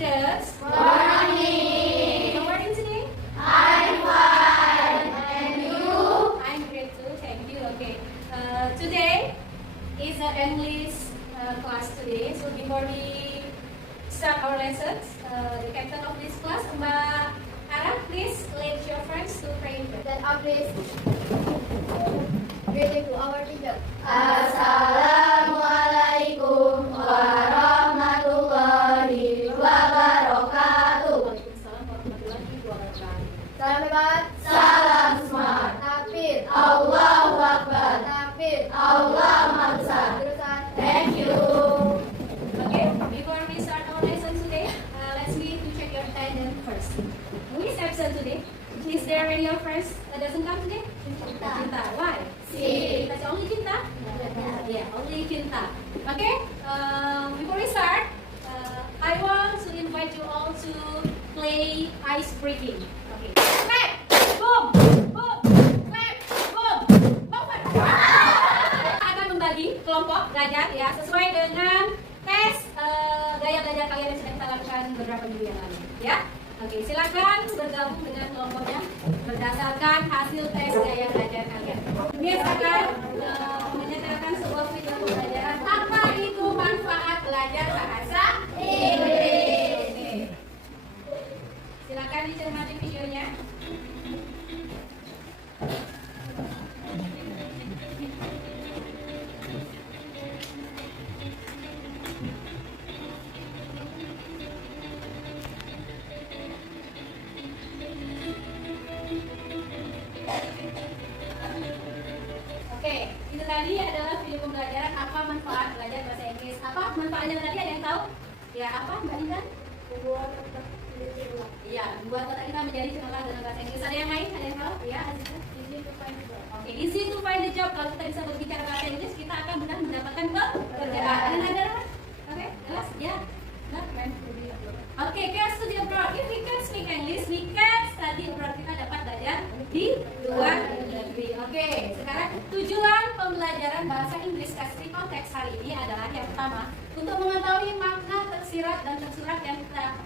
students. Good morning. How are you today? I'm fine. And you? I'm great too, thank you. Okay. Today is an English class today. So before we start our lessons, the captain of this class, Mbak Ara, please let your friends to pray. Then please greeting to our teacher. Assalamualaikum warahmatullahi wabarakatuh. Waalaikumsalam warahmatullahi wabarakatuh. Salam hebat. Salam smart. Takbir. Allahu Akbar. Takbir. Allah Maha Besar. Terusan. Thank you. Okay, before we start our lesson today, let's need to check your attendance first. Who is absent today? Is there any of your friends that doesn't come today? Cinta. Why? That's only Cinta? Yeah, only Cinta. Okay, before we start, I want to invite you all to play ice breaking. Okay. Clap! Boom! Boom! Clap! Boom! Boom! Akan membagi kelompok belajar ya sesuai dengan tes gaya belajar kalian yang sudah kita lakukan beberapa minggu yang lalu ya. Oke, silakan bergabung dengan kelompoknya berdasarkan hasil tes gaya belajar kalian. Ini akan menyediakan sebuah video pembelajaran apa itu manfaat belajar bahasa Inggris. Oke. Silakan dicermati videonya. Oke, itu tadi adalah video pembelajaran apa manfaat belajar bahasa Inggris. Apa manfaatnya tadi, ada yang tahu? Ya, apa Mbak Intan? Iya, membuat otak kita menjadi cemerlang dalam bahasa Inggris. Ada yang lain? Ada yang tahu? Ya, Aziza? Oke, easy to find the job. Kalau kita bisa berbicara bahasa Inggris, kita akan mudah mendapatkan pekerjaan. Ada? Oke, jelas? Ya. Nah, keren. Oke, can study abroad. If we can speak English, we can study abroad. Kita dapat belajar di luar negeri. Oke, sekarang tujuan pembelajaran bahasa Inggris kasih konteks hari ini adalah yang pertama, untuk mengetahui makna tersirat dan tersurat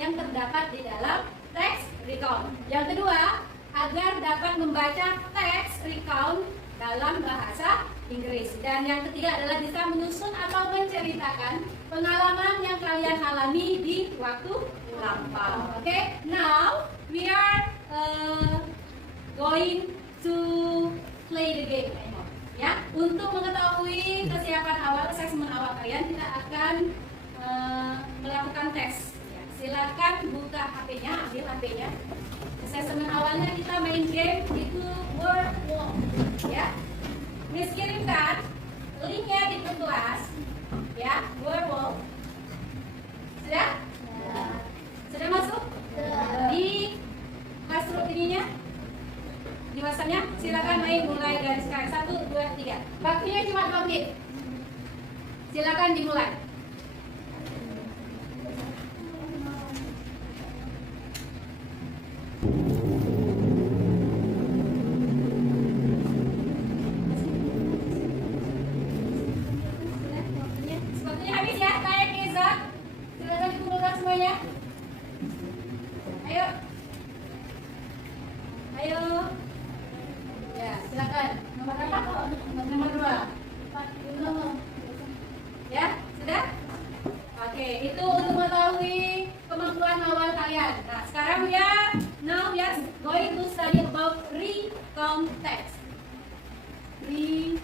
yang terdapat di dalam teks recount. Yang kedua, agar dapat membaca teks recount dalam bahasa Inggris. Dan yang ketiga adalah bisa menyusun atau menceritakan pengalaman yang kalian alami di waktu lampau. Oke, now we are going to play the game. Ya, untuk mengetahui kesiapan awal, assessment awal kalian, kita akan melakukan tes. Ya, silakan buka HP-nya, ambil HP-nya. Assessment awalnya kita main game itu Word Wall. Ya, Miss kirimkan linknya di grup kelas. Ya, Word Wall. Sudah? Sudah masuk? Di classroom ininya? Di WhatsApp-nya? Silakan main mulai dari sekarang. 1, 2, 3. Waktunya cuma 2 menit. Silakan dimulai. Waktunya habis ya, kayak Keza. Silakan dikumpulkan semuanya. Ayo. Ayo. Ya, silakan. Nomor berapa? Nomor 2. Ya, sudah? Oke, itu untuk mengetahui kemampuan awal kalian. Nah, sekarang now we are going to study about recount text. Recount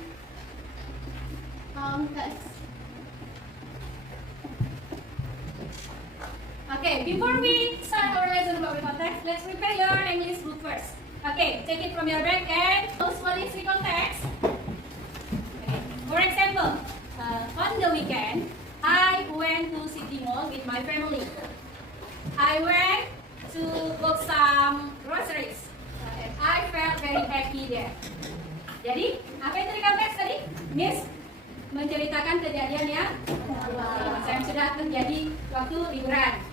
text. Okay, before we start our lesson about recount text, let's prepare your English book first. Okay, take it from your bag and what is recount text? Okay. For example, on the weekend, I went to City Mall with my family. I went to book some groceries, and I felt very happy there. Jadi, apa itu recount text tadi? Miss menceritakan kejadian yang sudah terjadi waktu liburan.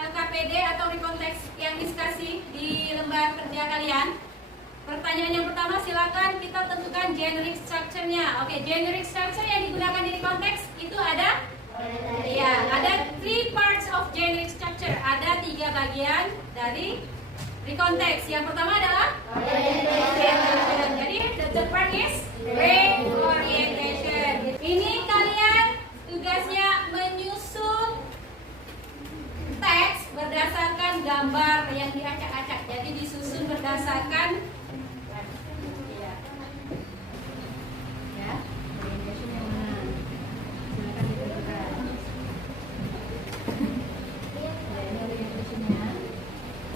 LKPD atau recount text yang diskusi di lembar kerja kalian Pertanyaan yang pertama, silakan kita tentukan generic structure-nya. Oke, generic structure yang digunakan di konteks itu ada? Iya, ada 3 parts of generic structure. Ada 3 bagian dari recontext. Yang pertama adalah orientation. Jadi the part is reorientation. Ini kalian tugasnya menyusun teks berdasarkan gambar yang diacak-acak. Jadi disusun berdasarkan ya. Ya, orientation yang mana? Silakan ditentukan. Ya, ini orientationnya.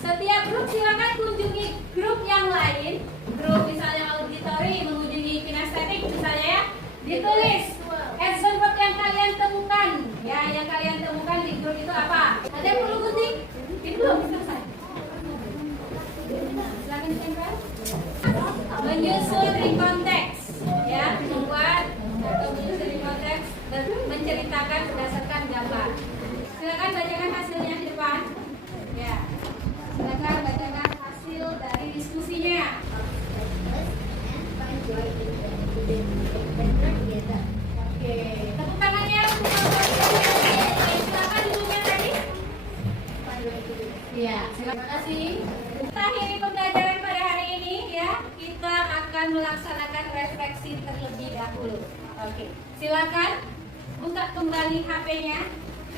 Setiap grup silakan kunjungi grup yang lain. Grup misalnya auditory mengunjungi kinestetik misalnya ya. Ditulis action verb yang kalian temukan. Ya, yang kalian temukan di grup itu apa? Ada yang perlu gunting? Itu belum selesai. Silakan ditempel. Menyusun recontext. Ya, membuat atau menyusun recontext dan menceritakan berdasarkan gambar. Silakan bacakan hasilnya di depan. Ya. Silakan bacakan hasil dari diskusinya. Oke, tepuk tangannya untuk silakan duduknya tadi. Iya, terima kasih. Kita akhiri pembelajaran pada hari ini ya. Kita akan melaksanakan refleksi terlebih dahulu. Oke, silakan buka kembali HP-nya.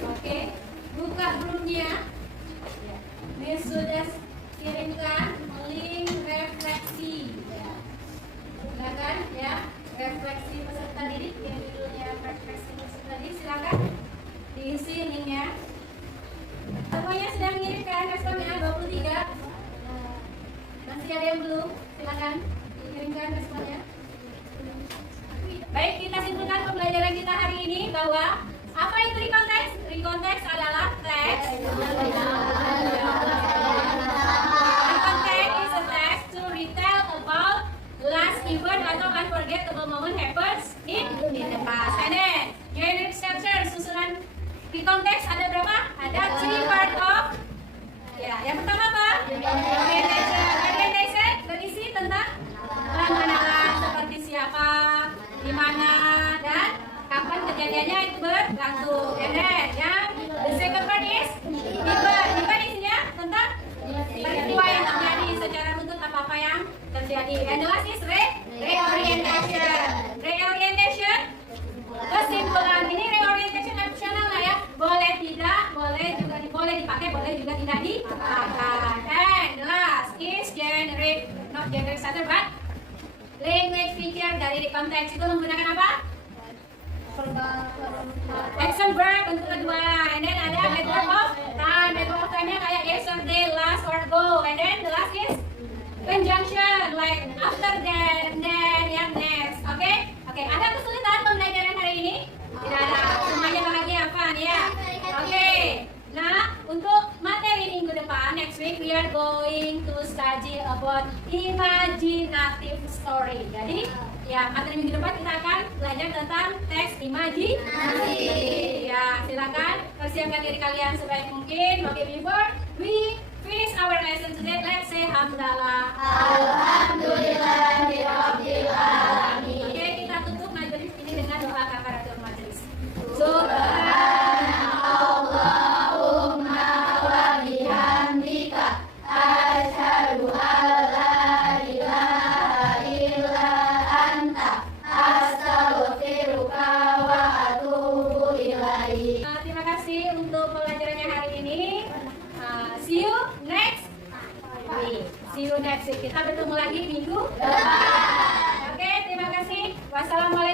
Oke, buka grupnya. Ini sudah kirimkan link refleksi. Ya. Silakan ya, refleksi peserta didik yang judulnya refleksi peserta didik. Silakan diisi linknya. Semuanya sudah mengirimkan responnya 23. Masih ada yang belum? Silakan dikirimkan responnya. Baik, kita simpulkan pembelajaran kita hari ini bahwa apa itu recontext? Recontext adalah teks. Recontext is a text to retell about last event atau unforgettable moment happens in the past. And then generic structure susunan recontext ada berapa? Ada 3 part of. Ya, yang pertama apa? Orientation. Orientation berisi tentang pengenalan seperti siapa, di mana, dan kapan kejadiannya itu berlangsung. And then yang the second part is event. Event isinya tentang peristiwa yang terjadi secara runtut apa yang terjadi. And the last is reorientation. Reorientation kesimpulan ini reorientation optional lah ya. Boleh tidak, boleh juga boleh dipakai, boleh juga tidak dipakai. And the last is generic, not generic structure but language feature dari recontext itu menggunakan apa? Action verb bentuk kedua. And then ada adverb of time. Adverb of time-nya kayak yesterday, last, or go. And then the last is conjunction like after that, then, yang next. Oke? Oke, ada kesulitan pembelajaran hari ini? Tidak ada. Semuanya bahagia, fun ya? Oke. Nah, untuk materi minggu depan, next week we are going to study about imaginative story. Jadi, ya materi minggu depan kita akan belajar tentang teks imajinasi. Ya, silakan persiapkan diri kalian sebaik mungkin. Oke, before we finish our lesson today, let's say hamdalah. Alhamdulillahirabbil alamin. Oke, kita tutup majelis ini dengan doa kafaratul majelis. Subhanallahumma wa bihamdika asyhadu an la ilaha illa anta astaghfiruka wa atubu ilaik. Terima kasih untuk pembelajarannya hari ini. See you next week. See you next week. Kita bertemu lagi minggu depan. Oke, terima kasih. Wassalamualaikum.